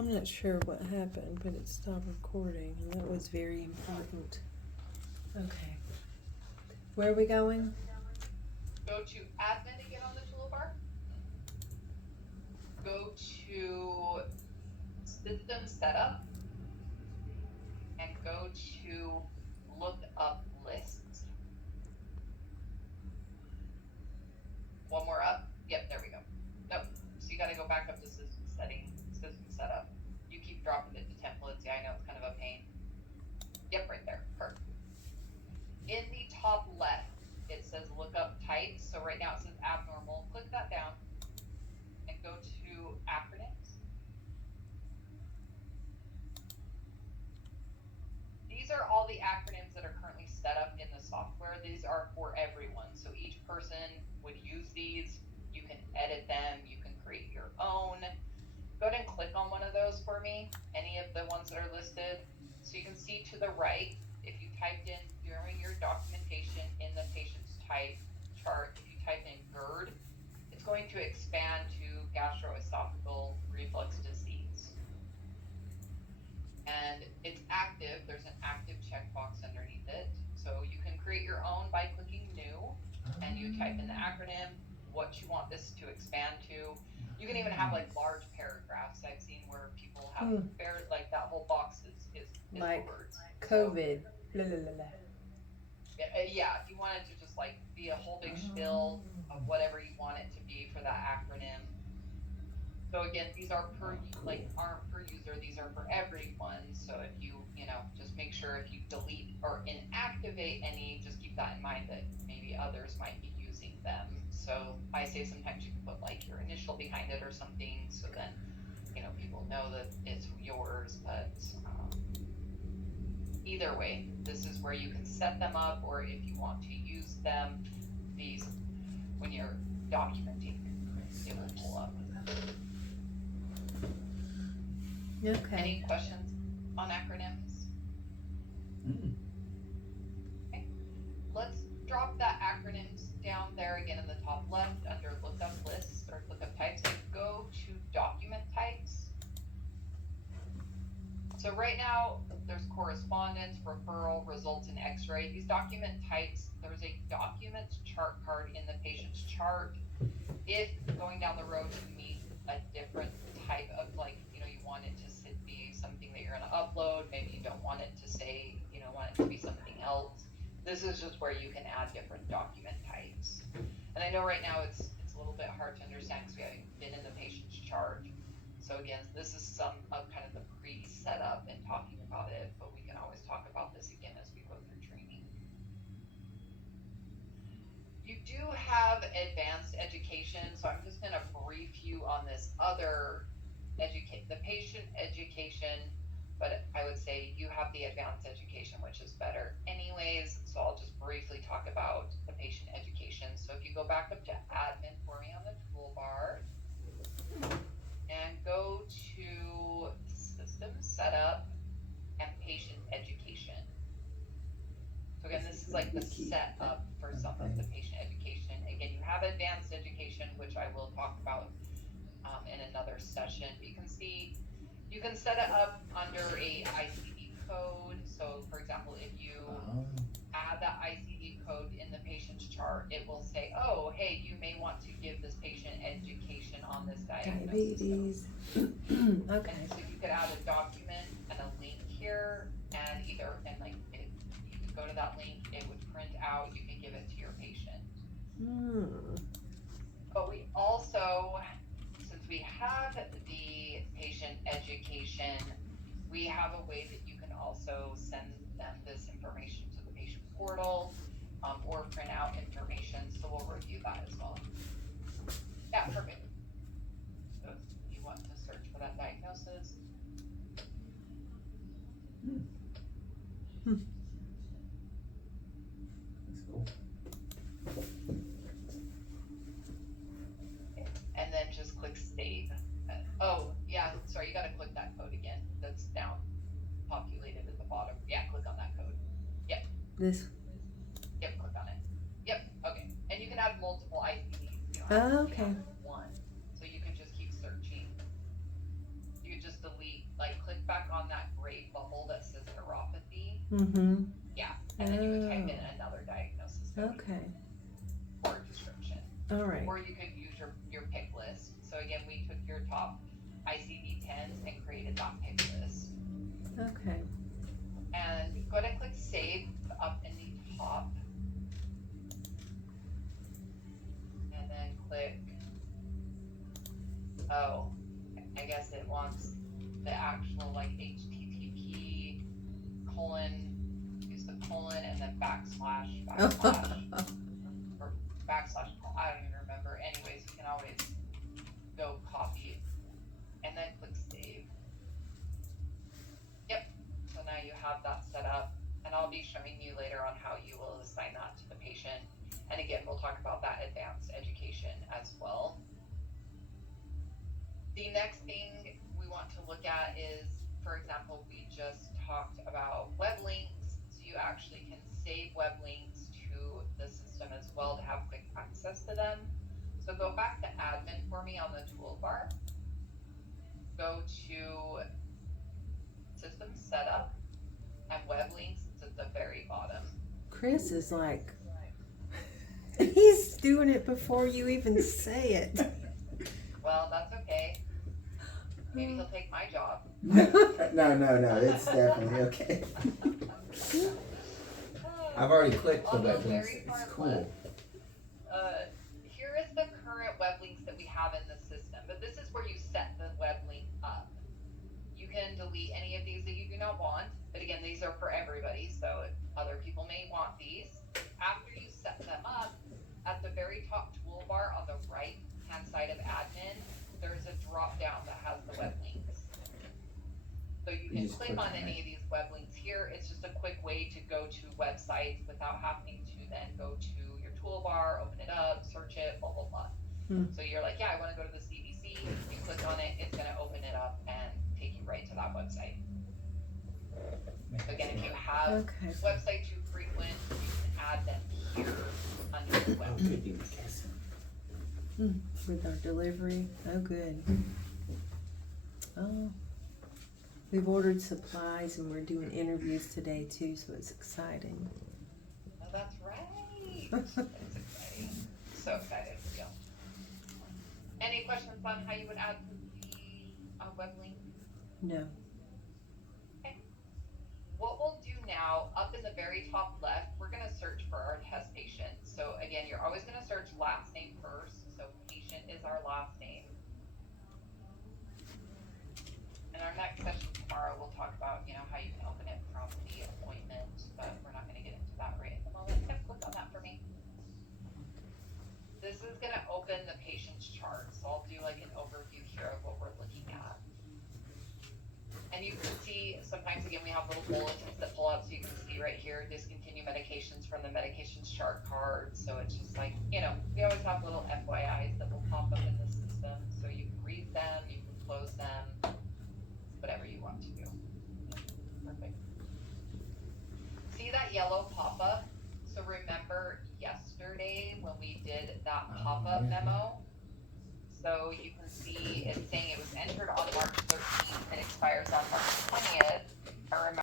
I'm not sure what happened, but it stopped recording, and that was very important. Okay. Where are we going? Go to admin again on the toolbar. Go to system setup and go to look up lists. One more up. Yep, there we go. Nope. So you got to go back up to system setting, system setup. You keep dropping it to templates. Yeah, I know it's kind of a pain. Yep, right there. Perfect. In the top left, it says look up types. So right now it says abnormal. Click that down and go to acronyms. These are all the acronyms that are currently set up in the software. These are for everyone. So each person would use these. You can edit them. You can create your own. Go ahead and click on one of those for me, any of the ones that are listed. So you can see to the right, if you typed in during your documentation in the patient's type chart, if you type in GERD, it's going to expand to gastroesophageal reflux disease. And it's active. There's an active checkbox underneath it. So you can create your own by clicking new, and you type in the acronym, what you want this to expand to. You can even have like large paragraphs. I've seen where people have like that whole box is Like words. COVID. La, la, la, la. Yeah, if you wanted to just like be a whole big spiel of whatever you want it to be for that acronym. So again, these are aren't per user, these are for everyone. So if you just make sure if you delete or inactivate any, just keep that in mind that maybe others might be using them. So I say sometimes you can put like your initial behind it or something, so then people know that it's yours. But either way, this is where you can set them up, or if you want to use them, these when you're documenting, it will pull up. Okay. Any questions on acronyms? Okay. Let's drop that acronyms down there again in the top left under lookup lists or lookup types and go to document types. So right now there's correspondence, referral, results, and x-ray. These document types, there's a documents chart card in the patient's chart. If going down the road you meet a different type of you want it to be something that you're going to upload, maybe you don't want it to say, want it to be something else. This is just where you can add different document types. And I know right now it's a little bit hard to understand because we haven't been in the patient's chart. So again, this is some of kind of the pre-setup and talking about it, but we can always talk about this again as we go through training. You do have advanced education, so I'm just going to brief you on this other the patient education, but I would say you have the advanced education, which is better anyways. So I'll just briefly talk about the patient education. So if you go back up to admin for me on the toolbar and go to system setup and patient education. So again, this is like the setup for some of the patient education. Again, you have advanced education, which I will talk about in another session. You can see you can set it up under a ICD code. So for example, if you add that ICD code in the patient's chart, it will say, oh, hey, you may want to give this patient education on this diagnosis. Diabetes. Okay. And so you could add a document and a link here, and you could go to that link, it would print out, you can give it to your patient. But we also, since we have the patient education, we have a way that you can also send them this information to the patient portal or print out information. So we'll review that as well. Yeah, perfect. So if you want to search for that diagnosis. That's cool. And then just click save. Oh, yeah, sorry, you got to click that code again. That's down populated at the bottom. Yeah, click on that code. Yep. This. Yep, click on it. Yep, okay. And you can add multiple ICDs. Oh, okay. One. So you can just keep searching. You can just delete back on that gray bubble that says neuropathy. Mm-hmm. Yeah, and then you would type in Oh. another diagnosis code Okay. or description. All right. Or you could use your pick list. So again, we took your top ICD-10s and created that pick list. Okay. And go ahead and click save up in the top. And then click, oh, I guess it wants the actual like HTTP colon, use the colon and then backslash, or backslash, I don't even remember. Anyways, you can always go copy and then click save. Yep, so now you have that set up, and I'll be showing you later on how you will assign that to the patient. And again, we'll talk about that advanced education as well. The next thing we want to look at is, for example, we just talked about web links. So you actually can save web links to the system as well to have quick access to them. So go back to admin for me on the toolbar. Go to system setup, and web links is at the very bottom. Chris is like, he's doing it before you even say it. Well, that's okay. Maybe he'll take my job. No, it's definitely okay. I've already clicked the On web the links. very It's far cool. left, here is the current web links that we have in the system, but this is where you set the web link up. You can delete any of these that you do not want, but again, these are for everybody, so other people may want these. After you set them up, at the very top toolbar on the right hand side of admin, there's a drop down that has the web links. So you can just click click on on any of these web links here. It's just a quick way to go to websites without having to then go to your toolbar, open it up, search it, blah, blah, blah. So you're like, yeah, I want to go to the CDC. You click on it, it's going to open it up and take you right to that website. So again, if you have Okay. websites you frequent, you can add them here under the Oh, web. good, you guess. With our delivery. Oh, good. Oh. We've ordered supplies and we're doing interviews today too, so it's exciting. Oh, that's right. That's exciting. So excited for you. Any questions on how you would add the web link? No. What we'll do now, up in the very top left, we're going to search for our test patient. So again, you're always going to search last name first. So patient is our last name. In our next session tomorrow, we'll talk about, how you can open it from the appointment, but we're not going to get into that right at the moment. Yeah, click on that for me. This is going to open the patient's chart. So I'll do like an overview here of what we're looking at. And you can see, sometimes again, we have little bulletins that pull out, so you can see right here, discontinue medications from the medications chart card. So it's just like, we always have little FYIs that will pop up in the system. So you can read them, you can close them, whatever you want to do. Perfect. See that yellow pop-up? So remember yesterday when we did that pop-up memo? So you can see it's saying it was entered on March 13th and expires on March 20th. I remember